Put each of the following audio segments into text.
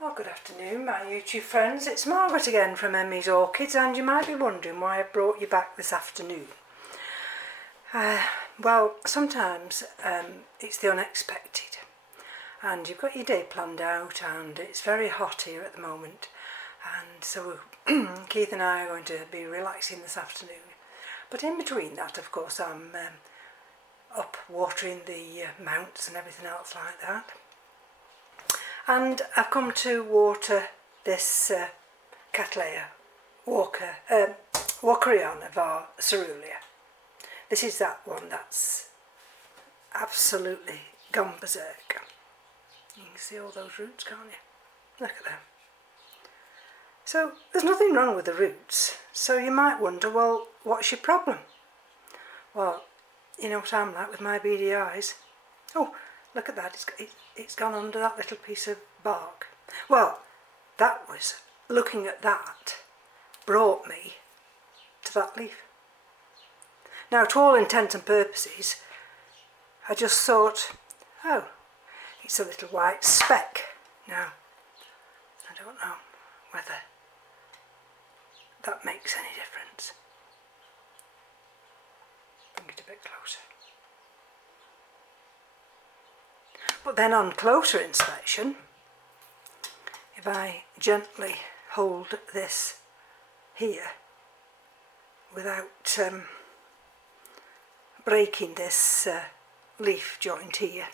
Well, good afternoon, my YouTube friends. It's Margaret again from M.E.s Orchids, and you might be wondering why I brought you back this afternoon. Well, sometimes it's the unexpected, and you've got your day planned out, and it's very hot here at the moment, and so Keith and I are going to be relaxing this afternoon. But in between that, of course, I'm up watering the mounts and everything else like that. And I've come to water this Cattleya Walkeriana of our cerulean. This is that one that's absolutely gone berserk. You can see all those roots, can't you? Look at them. So there's nothing wrong with the roots. So you might wonder, well, what's your problem? Well, you know what I'm like with my beady eyes. Oh, look at that, it's gone under that little piece of bark. Well, that was, looking at that, brought me to that leaf. Now, to all intents and purposes, I just thought, oh, it's a little white speck. Now, I don't know whether that makes any difference. Bring it a bit closer. But then on closer inspection, if I gently hold this here without breaking this leaf joint here,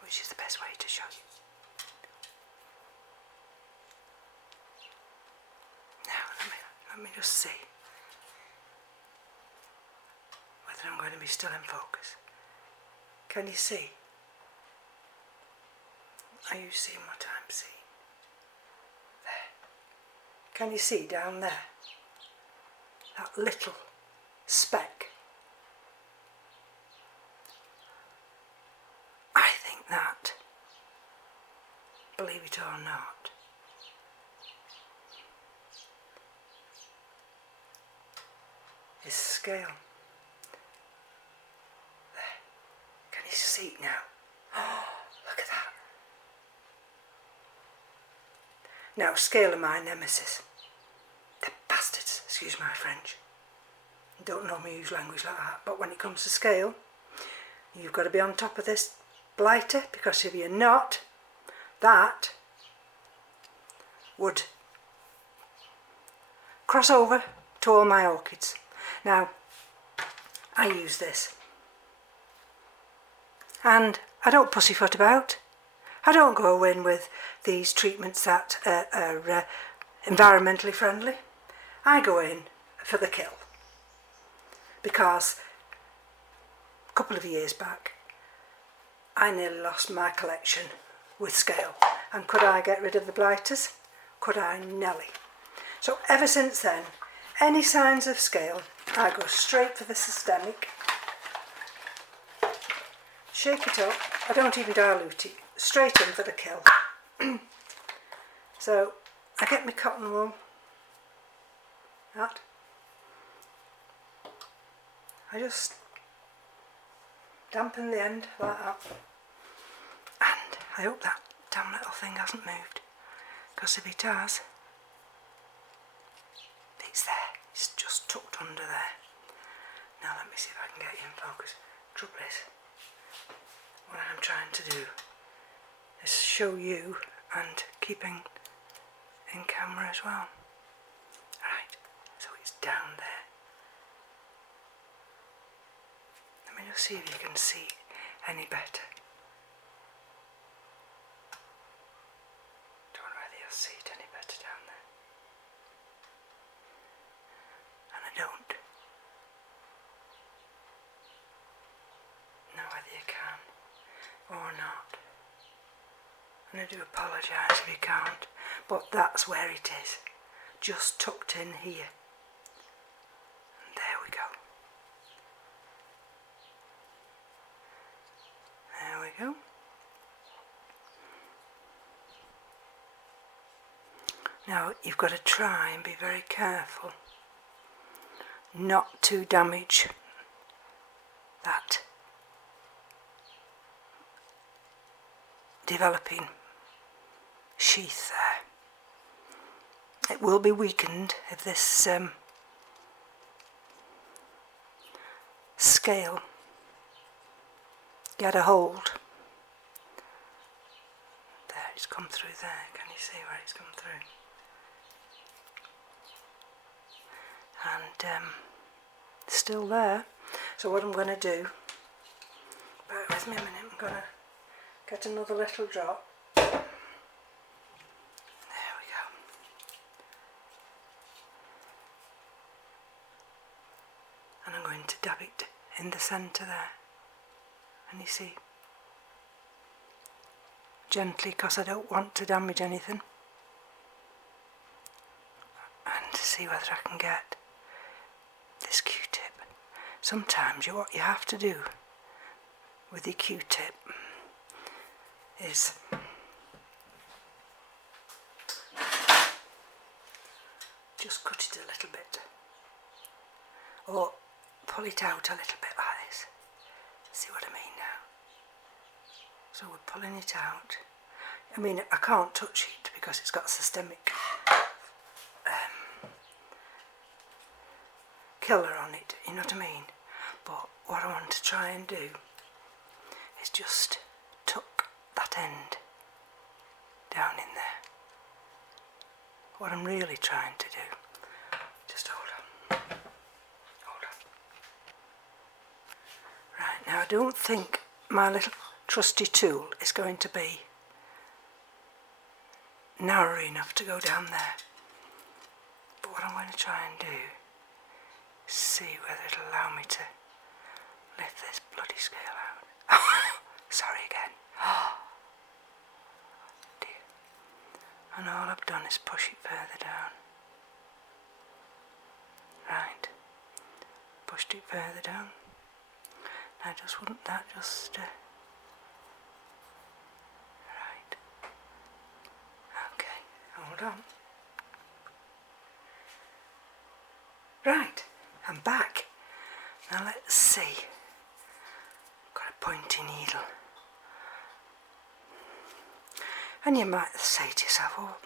which is the best way to show you. Now let me just see whether I'm going to be still in focus. Can you see? Are you seeing what I'm seeing? There. Can you see down there? That little speck. I think that, believe it or not, is scale. Can you see it now? Oh, look at that. Now, scale are my nemesis. They're bastards, excuse my French. I don't normally use language like that, but when it comes to scale, you've got to be on top of this blighter, because if you're not, that would cross over to all my orchids. Now, I use this. And I don't pussyfoot about. I don't go in with these treatments that are environmentally friendly. I go in for the kill. Because a couple of years back, I nearly lost my collection with scale. And could I get rid of the blighters? Could I? Nelly. So ever since then, any signs of scale, I go straight for the systemic. Shake it up, I don't even dilute it, straight in for the kill. So I get my cotton wool, that. I just dampen the end like that. And I hope that damn little thing hasn't moved, because if it has, it's there, it's just tucked under there. Now let me see if I can get you in focus. Trouble is, what I'm trying to do is show you and keeping in camera as well. Right, so it's down there. Let me just see if you can see any better. Don't know whether you'll see it any better down there. And I don't know whether you can or not, and I do apologise if you can't, but that's where it is, just tucked in here, and there we go, there we go. Now you've got to try and be very careful not to damage that developing sheath there. It will be weakened if this scale get a hold. There, it's come through there. Can you see where it's come through? And still there. So what I'm going to do, bear with me a minute, I'm going to get another little drop. There we go. And I'm going to dab it in the centre there. And you see, gently, because I don't want to damage anything. And to see whether I can get this Q-tip. Sometimes what you have to do with your Q-tip is just cut it a little bit, or pull it out a little bit like this. See what I mean now? So we're pulling it out. I mean, I can't touch it because it's got systemic killer on it, you know what I mean? But what I want to try and do is just tuck that end down in there. What I'm really trying to do, just hold on. Right, now I don't think my little trusty tool is going to be narrow enough to go down there. But what I'm going to try and do is see whether it'll allow me to lift this bloody scale out. Sorry again. Oh dear. And all I've done is push it further down. Right. Pushed it further down. Now just wouldn't that just... right. Okay, hold on. Right, I'm back. Now let's see. Got a pointy needle. And you might say to yourself, oh,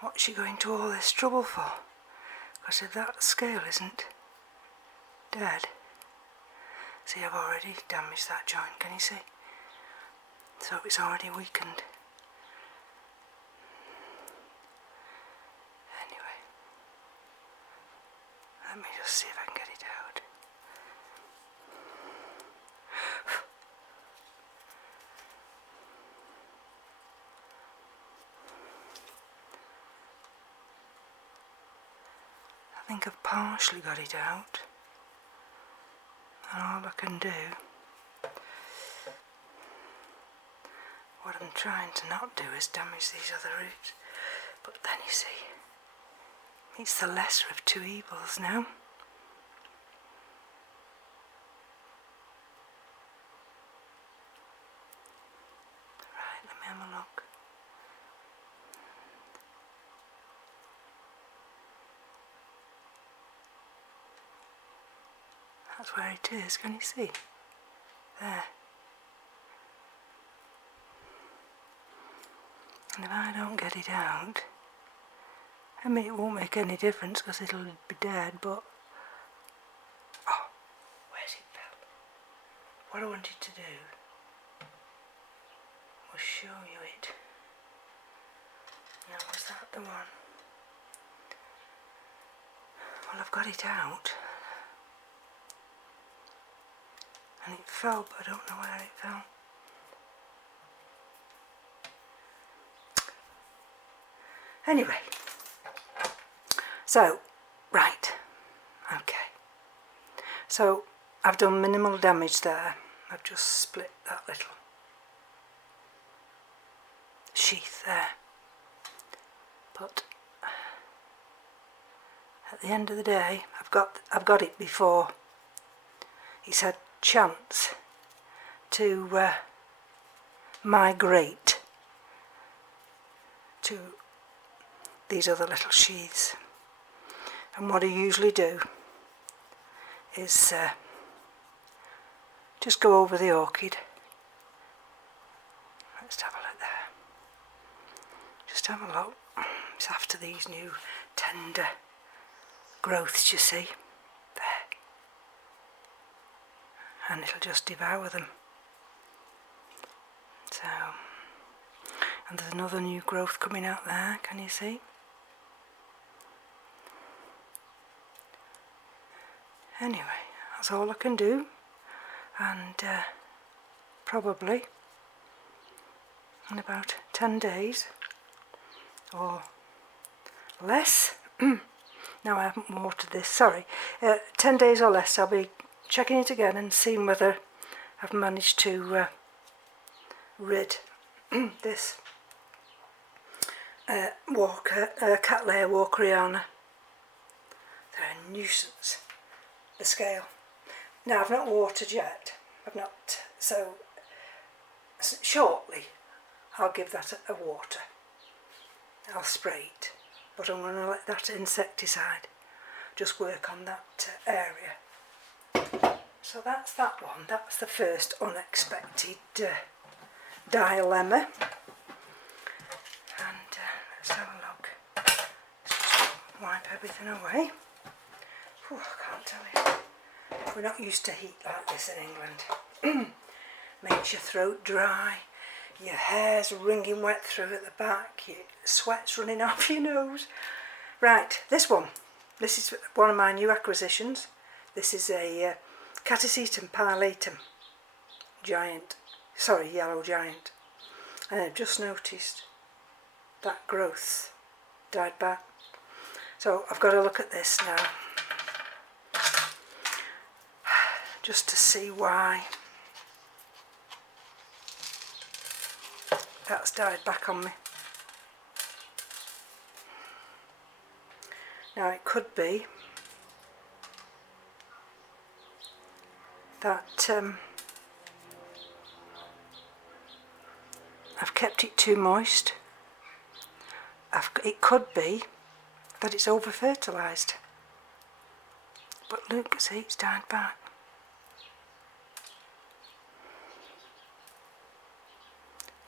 what's she going to all this trouble for? Because if that scale isn't dead, see, I've already damaged that joint, can you see? So it's already weakened. Anyway, let me just see if I can get it out. I think I've partially got it out. And all I can do, what I'm trying to not do is damage these other roots. But then you see, it's the lesser of two evils now. Right, let me have a look. That's where it is, can you see? There. And if I don't get it out, I mean, it won't make any difference because it'll be dead, but... oh, where's it fell? What I wanted to do was show you it. Now, was that the one? Well, I've got it out. And it fell, but I don't know where it fell. Anyway, so, right, okay. So, I've done minimal damage there. I've just split that little sheath there. But at the end of the day, I've got it before it's had chance to migrate to these other little sheaths. And what I usually do is just go over the orchid. Let's have a look there. have a look. It's after these new tender growths, you see. There. And it'll just devour them. So, and there's another new growth coming out there, can you see? Anyway, that's all I can do, and probably in about 10 days or less, now I haven't watered this, sorry, 10 days or less I'll be checking it again and seeing whether I've managed to rid this Cattleya walkeriana. They're a nuisance, the scale. Now I've not watered yet, so shortly I'll give that a water. I'll spray it, but I'm going to let that insecticide just work on that area. So that's that one. That's the first unexpected dilemma. And let's have a look. Let's just wipe everything away. Whew, I can't tell you. We're not used to heat like this in England. Makes your throat dry, your hair's wringing wet through at the back, your sweat's running off your nose. Right, this one. This is one of my new acquisitions. This is a Catasetum pileatum yellow giant. And I've just noticed that growth died back. So I've got to look at this now, just to see why that's died back on me. Now it could be that I've kept it too moist. It could be that it's over fertilised. But look, see, it's died back.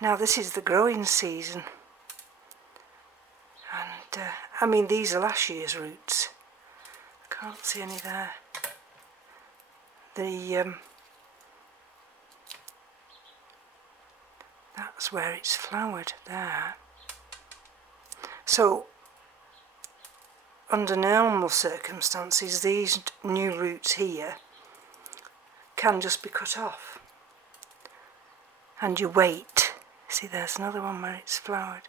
Now this is the growing season, and I mean these are last year's roots. I can't see any there. That's where it's flowered there. So under normal circumstances these new roots here can just be cut off, and you wait. See, there's another one where it's flowered.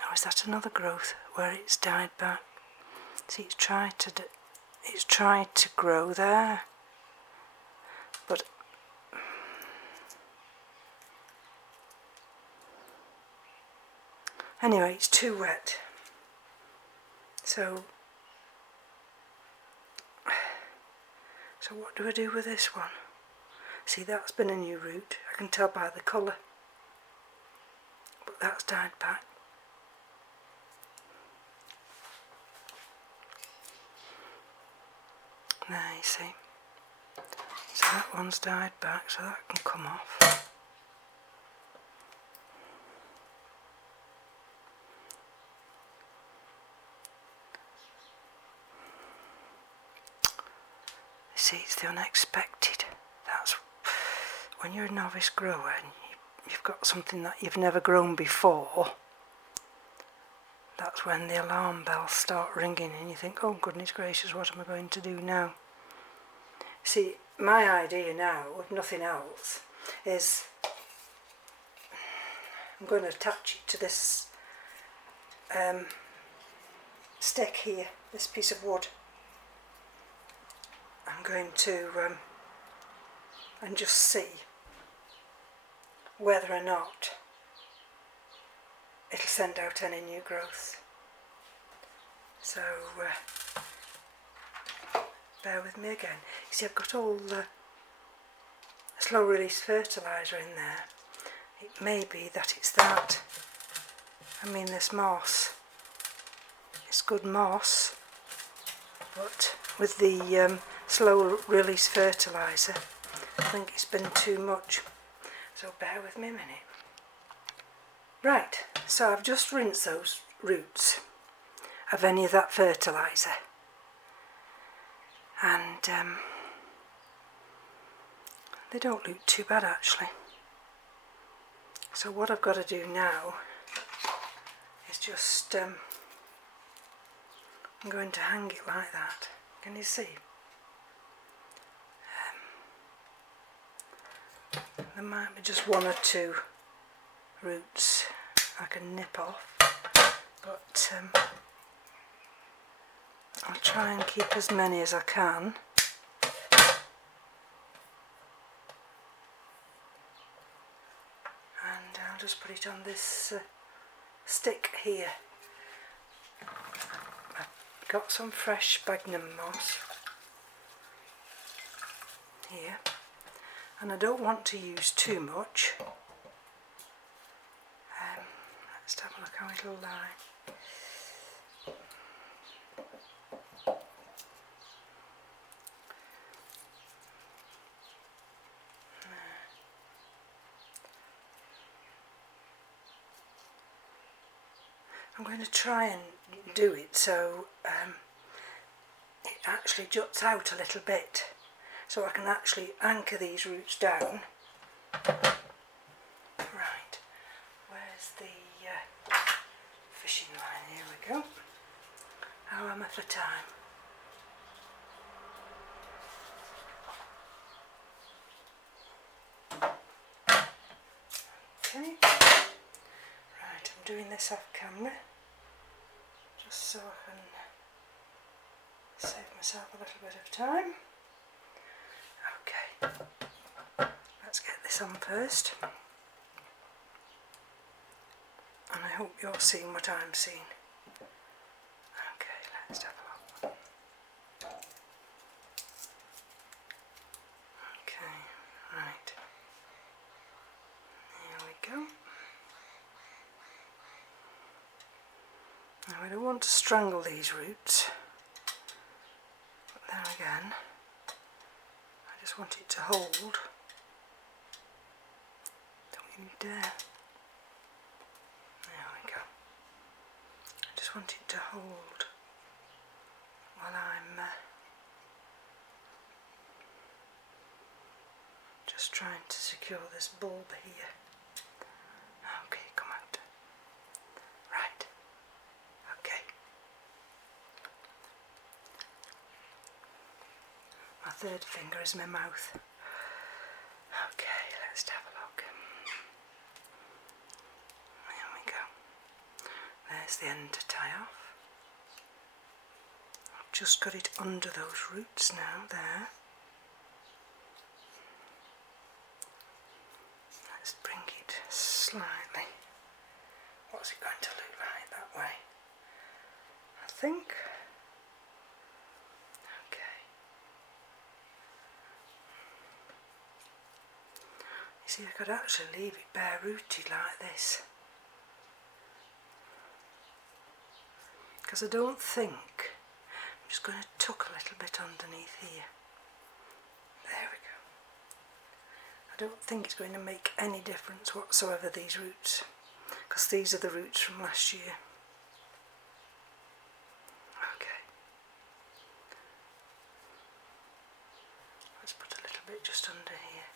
Oh, is that another growth where it's died back? See, it's tried to grow there, but anyway, it's too wet. So what do I do with this one? See, that's been a new root. I can tell by the colour. But that's died back. There, you see. So that one's died back, so that can come off. You see, it's the unexpected. That's when you're a novice grower and you've got something that you've never grown before. That's when the alarm bells start ringing and you think, oh goodness gracious, what am I going to do now? See, my idea now, if nothing else, is I'm going to attach it to this stick here, this piece of wood. I'm going to and just see whether or not it'll send out any new growth. So bear with me again. You see, I've got all the slow release fertiliser in there. It may be that it's that. I mean, this moss, it's good moss, but with the slow release fertiliser I think it's been too much. So bear with me a minute. Right, So I've just rinsed those roots of any of that fertiliser, and they don't look too bad actually. So what I've got to do now is just I'm going to hang it like that. Can you see? There might be just one or two roots I can nip off, but I'll try and keep as many as I can. And I'll just put it on this stick here. I've got some fresh sphagnum moss here, and I don't want to use too much. Let's have a look how it'll lie. I'm going to try and do it so it actually juts out a little bit, so I can actually anchor these roots down. Right, where's the fishing line? Here we go. How am I for time? Okay. Right, I'm doing this off camera, just so I can save myself a little bit of time. Okay, let's get this on first. And I hope you're seeing what I'm seeing. Okay, let's have a look. Okay, right. Here we go. Now I don't want to strangle these roots, but there again, I just want it to hold. Don't you dare. There we go. I just want it to hold while I'm just trying to secure this bulb here. Okay, come out. Right. Okay. My third finger is my mouth. Okay, let's have a look. There we go. There's the end to tie off. I've just got it under those roots now, there. Let's bring it slightly. What's it going to look like that way? I think. Okay. You see, I could actually leave it bare rooted like this, because I don't think, I'm just going to tuck a little bit underneath here. There we go. I don't think it's going to make any difference whatsoever, these roots, because these are the roots from last year. Okay. Let's put a little bit just under here.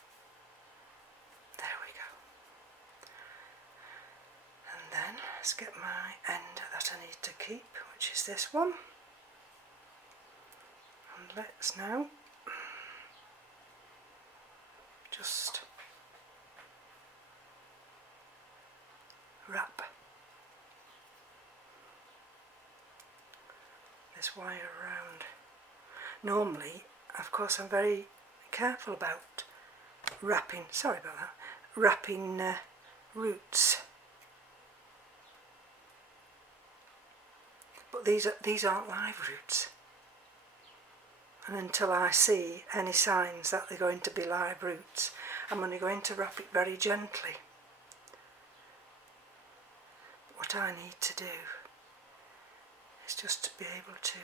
There we go. And then let's get my end that I need to keep, which is this one. And let's now just wrap this wire around. Normally, of course, I'm very careful about wrapping, sorry about that, wrapping roots. But these aren't live roots. And until I see any signs that they're going to be live roots, I'm only going to wrap it very gently. What I need to do is just to be able to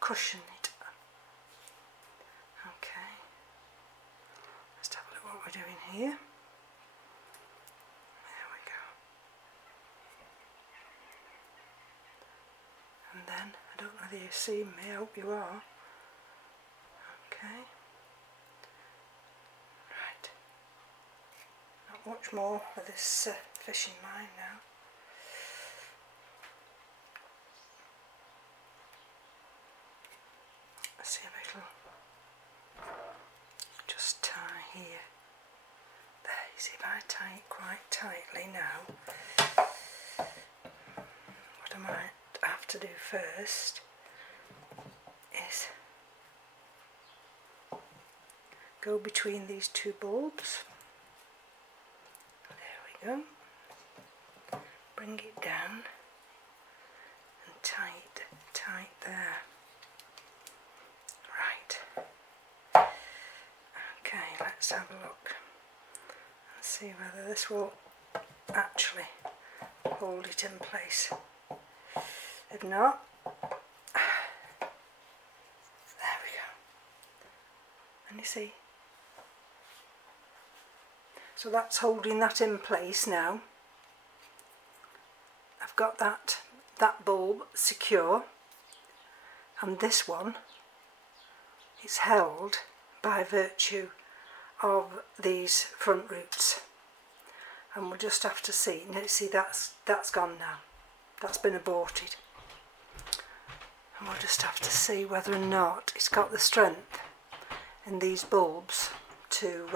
cushion it. Okay, let's have a look what we're doing here. There we go. I don't know whether you see me, I hope you are. Okay. Right. Not much more of this fish in mine now. Let's see if it'll just tie here. There, you see if I tie it quite tightly now. What I might have to do first is go between these two bulbs. There we go. Bring it down and tie it tight there. Right. Okay, let's have a look and see whether this will actually hold it in place. If not, there we go. And you see, so that's holding that in place now. I've got that bulb secure, and this one is held by virtue of these front roots, and we'll just have to see. Now see, that's gone now, that's been aborted, and we'll just have to see whether or not it's got the strength in these bulbs to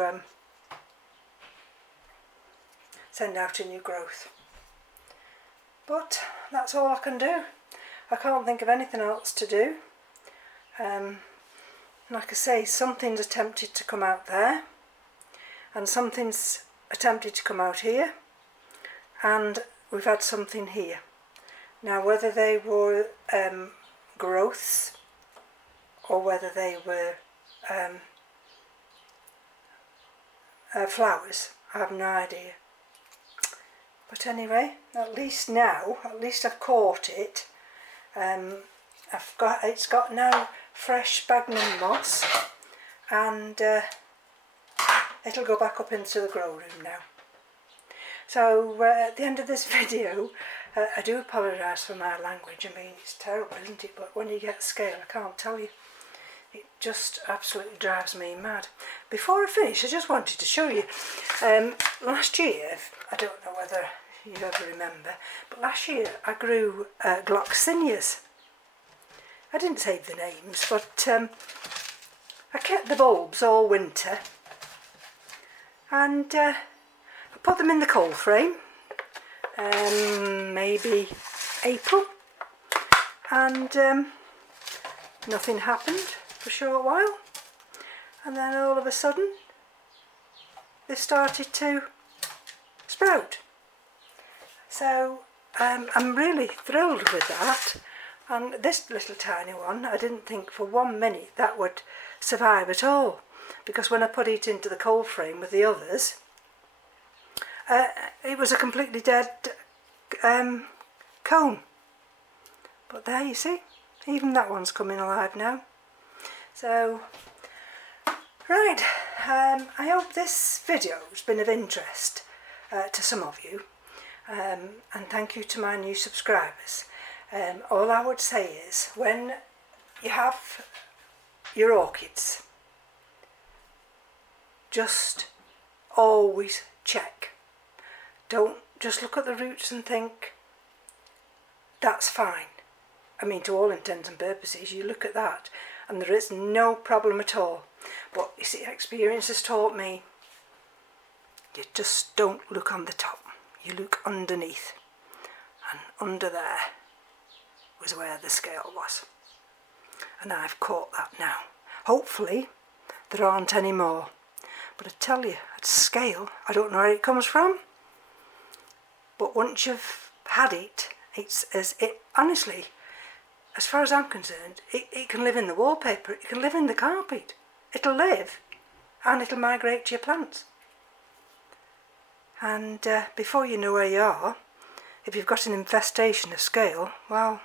send out a new growth. But that's all I can do. I can't think of anything else to do. Like I say, something's attempted to come out there, and something's attempted to come out here, and we've had something here. Now whether they were growths or whether they were flowers, I have no idea. But anyway, at least now, at least I've caught it. It's got now fresh sphagnum moss, and it'll go back up into the grow room now. So at the end of this video, I do apologise for my language. I mean, it's terrible, isn't it? But when you get scale, I can't tell you. It just absolutely drives me mad. Before I finish, I just wanted to show you. Last year, I don't know whether you ever remember, but last year I grew gloxinias. I didn't save the names, but I kept the bulbs all winter, and I put them in the cold frame, maybe April, and nothing happened for a short while, and then all of a sudden they started to sprout. So I'm really thrilled with that. And this little tiny one, I didn't think for 1 minute that would survive at all, because when I put it into the cold frame with the others, it was a completely dead cone. But there you see, even that one's coming alive now. So, right, I hope this video has been of interest to some of you, and thank you to my new subscribers. All I would say is, when you have your orchids, just always check. Don't just look at the roots and think, that's fine. I mean, to all intents and purposes, you look at that and there is no problem at all. But you see, experience has taught me, you just don't look on the top. You look underneath, and under there was where the scale was, and I've caught that now. Hopefully there aren't any more, but I tell you, at scale, I don't know where it comes from, but once you've had it, honestly, as far as I'm concerned, it can live in the wallpaper, it can live in the carpet, it'll live, and it'll migrate to your plants. And before you know where you are, if you've got an infestation of scale, well,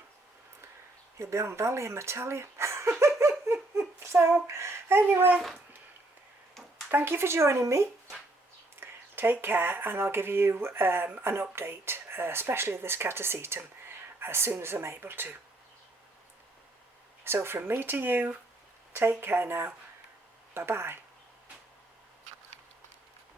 you'll be on Valium, I tell you. So, anyway, thank you for joining me. Take care, and I'll give you an update, especially this catasetum, as soon as I'm able to. So from me to you, take care now. Bye bye.